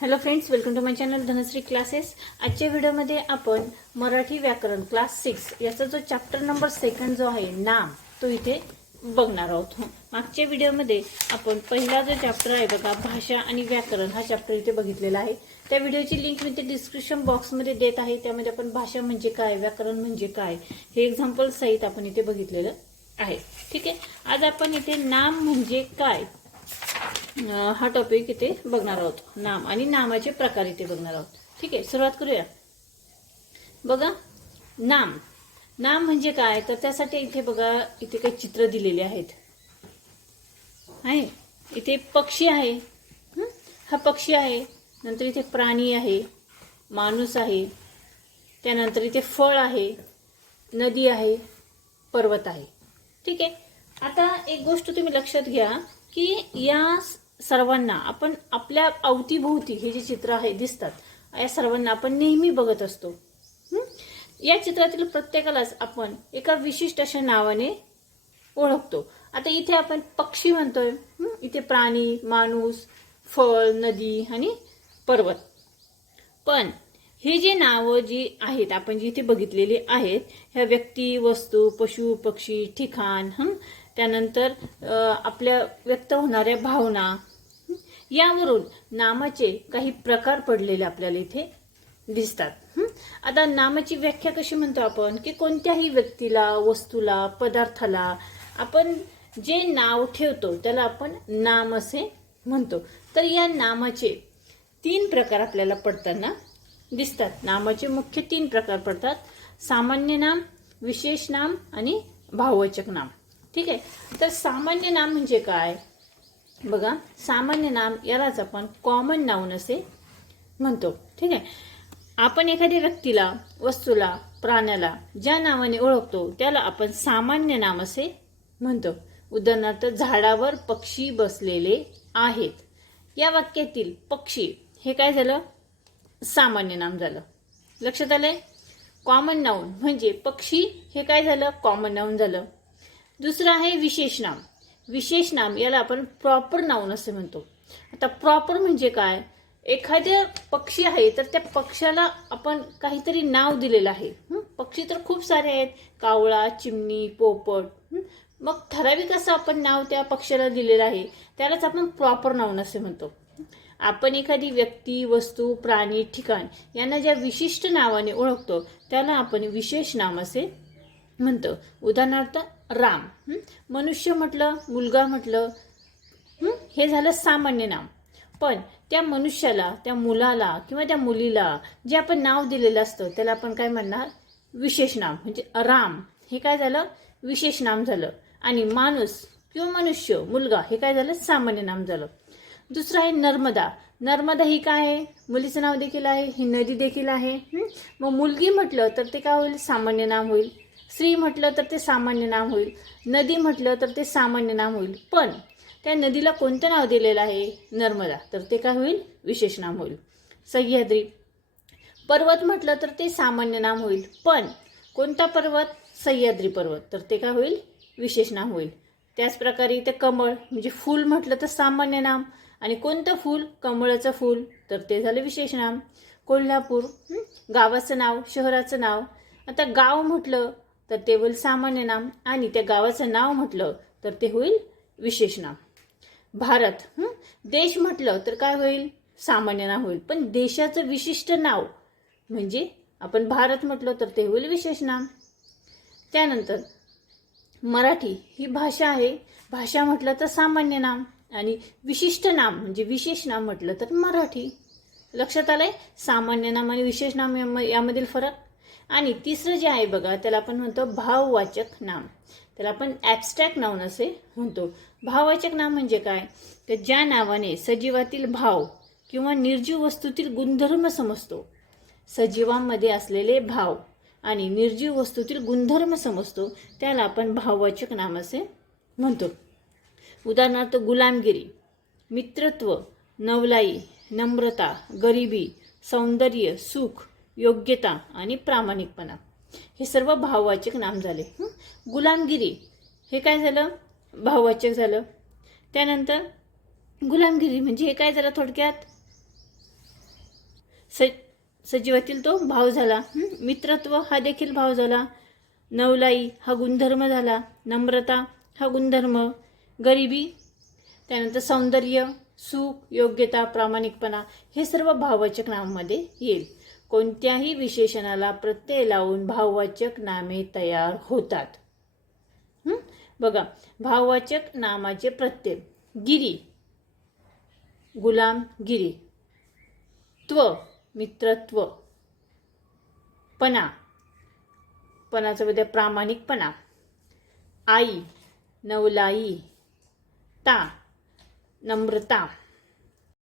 Hello friends, welcome to my channel Dhanashree classes. आजच्या व्हिडिओमध्ये आपण मराठी व्याकरण क्लास 6 याचा जो चॅप्टर नंबर 2 जो आहे नाम, तो इथे बघणार आहोत. मागच्या व्हिडिओमध्ये आपण पहिला जो चॅप्टर आहे बघा, भाषा आणि व्याकरण, हा चॅप्टर इथे बघितलेला आहे. त्या व्हिडिओची लिंक मी ते डिस्क्रिप्शन बॉक्समध्ये देत आहे. त्यामध्ये आपण भाषा म्हणजे काय, व्याकरण म्हणजे काय हे एक्झाम्पल सहित आपण इथे बघितलेलं आहे. ठीक आहे. आज आपण इथे नाम म्हणजे काय हा टॉपिक इथे बघणार आहोत. नाम आणि नामाचे प्रकार इथे बघणार आहोत. ठीक आहे, सुरुवात करूया. बघा, नाम नाम म्हणजे काय, तर त्यासाठी इथे बघा, इथे काही चित्र दिलेले आहेत. आहे इथे पक्षी आहे, हा पक्षी आहे. नंतर इथे प्राणी आहे, माणूस आहे. त्यानंतर इथे फळ आहे, नदी आहे, पर्वत आहे. ठीक आहे. आता एक गोष्ट तुम्ही लक्षात घ्या की या सर्वांना आपण आपल्या अवतीभोवती हे जे चित्र आहे दिसतात, या सर्वांना आपण नेहमी बघत असतो. या चित्रातील प्रत्येकालाच आपण एका विशिष्ट अशा नावाने ओळखतो. आता इथे आपण पक्षी म्हणतोय, इथे प्राणी, माणूस, फळ, नदी आणि पर्वत. पण हे जे नावं जी आहेत आपण जी इथे बघितलेली आहेत, ह्या व्यक्ती, वस्तू, पशु, पक्षी, ठिकाण, त्यानंतर आपल्या व्यक्त होणाऱ्या भावना, यावरून नामाचे काही प्रकार पडलेले आपल्याला इथे दिसतात. आता नामाची व्याख्या कशी म्हणतो आपण, की कोणत्याही व्यक्तीला, वस्तूला, पदार्थाला आपण जे नाव ठेवतो त्याला आपण नाम असे म्हणतो. तर या नामाचे 3 प्रकार आपल्याला पडताना दिसतात. नामाचे मुख्य 3 प्रकार पडतात: सामान्य नाम, विशेष नाम आणि भाववाचक नाम. ठीक आहे. तर सामान्य नाम म्हणजे काय बघा, सामान्य नाम यालाच आपण कॉमन नाउन असे म्हणतो. ठीक आहे. आपण एखाद्या व्यक्तीला, वस्तूला, प्राण्याला ज्या नावाने ओळखतो त्याला आपण सामान्य नाम असे म्हणतो. उदाहरणार्थ, झाडावर पक्षी बसलेले आहेत. या वाक्यातील पक्षी हे काय झालं, सामान्य नाम झालं. लक्षात आलंय. कॉमन नाउन म्हणजे पक्षी हे काय झालं, कॉमन नाउन झालं. दुसरं आहे विशेष नाम. विशेष नाम याला आपण प्रॉपर नाउन असे म्हणतो. आता प्रॉपर म्हणजे काय, एखाद्या पक्षी आहे तर त्या पक्षाला आपण काहीतरी नाव दिलेलं आहे. पक्षी तर खूप सारे आहेत, कावळा, चिमणी, पोपट. मग ठराविक असं आपण नाव त्या पक्षाला दिलेलं आहे, त्यालाच आपण प्रॉपर नाउन असे म्हणतो. आपण एखादी व्यक्ती, वस्तू, प्राणी, ठिकाण यांना ज्या विशिष्ट नावाने ओळखतो त्याला आपण विशेष नाम असे म्हणतो. उदाहरणार्थ, राम, मनुष्य म्हटलं, मुलगा म्हटलं, हे झालं सामान्य नाम. पण त्या मनुष्याला, त्या मुलाला किंवा त्या मुलीला जे आपण नाव दिलेलं असतं त्याला आपण काय म्हणणार, विशेष नाम. म्हणजे राम हे काय झालं, विशेष नाम झालं. आणि माणूस किंवा मनुष्य, मुलगा हे काय झालं, सामान्य नाम झालं. दुसरं आहे नर्मदा. नर्मदा ही काय आहे, मुलीचं नाव देखील आहे, ही नदी देखील आहे. मग मुलगी म्हटलं तर ते काय होईल, सामान्य नाम होईल. स्त्री म्हटलं तर ते सामान्य नाम होईल. नदी म्हटलं तर ते सामान्य नाम होईल. पण त्या नदीला कोणतं नाव दिलेलं आहे, नर्मदा, तर ते काय होईल, विशेष नाम होईल. सह्याद्री. पर्वत म्हटलं तर ते सामान्य नाम होईल. पण कोणता पर्वत, सह्याद्री पर्वत, तर ते काय होईल, विशेष नाम होईल. त्याचप्रकारे इथे कमळ म्हणजे फूल म्हटलं तर सामान्य नाम, आणि कोणतं फूल, कमळाचं फूल, तर ते झालं विशेष नाम. कोल्हापूर, गावाचं नाव, शहराचं नाव. आता गाव म्हटलं तर ते होईल सामान्य नाम, आणि त्या गावाचं नाव म्हटलं तर ते होईल विशेष नाम. भारत, देश म्हटलं तर काय होईल, सामान्य नाम होईल. पण देशाचं विशिष्ट नाव म्हणजे आपण भारत म्हटलं तर ते होईल विशेष नाम. त्यानंतर मराठी ही भाषा आहे. भाषा म्हटलं तर सामान्य नाम, आणि विशिष्ट नाम म्हणजे विशेष नाम म्हटलं तर मराठी. लक्षात आलंय, सामान्य नाम आणि विशेष नाम यामधील फरक. आणि तिसरं जे आहे बघा, त्याला आपण म्हणतो भाववाचक नाम. त्याला आपण ॲब्स्ट्रॅक्ट नाउन असे म्हणतो. भाववाचक नाम म्हणजे काय, तर ज्या नावाने सजीवातील भाव किंवा निर्जीव वस्तूतील गुणधर्म समजतो. सजीवांमध्ये असलेले भाव आणि निर्जीव वस्तूतील गुणधर्म समजतो त्याला आपण भाववाचक नाम असे म्हणतो. उदाहरणार्थ, गुलामगिरी, मित्रत्व, नवलाई, नम्रता, गरिबी, सौंदर्य, सुख, योग्यता आणि प्रामाणिकपणा, हे सर्व भाववाचक नाम झाले. गुलामगिरी हे काय झालं, भाववाचक झालं. त्यानंतर गुलामगिरी म्हणजे हे काय झालं, थोडक्यात सजीवातील तो भाव झाला. मित्रत्व हा देखील भाव झाला. नवलाई हा गुणधर्म झाला. नम्रता हा गुणधर्म. गरिबी, त्यानंतर सौंदर्य, सुख, योग्यता, प्रामाणिकपणा हे सर्व भाववाचक नामामध्ये येईल. कोणत्याही विशेषणाला प्रत्यय लावून भाववाचक नामे तयार होतात. बघा, भाववाचक नामाचे प्रत्यय. गिरी, गुलामगिरी. त्व, मित्रत्व. पणा, पणाचा मध्ये प्रामाणिकपणा. आई, नवलाई. ता, नम्रता.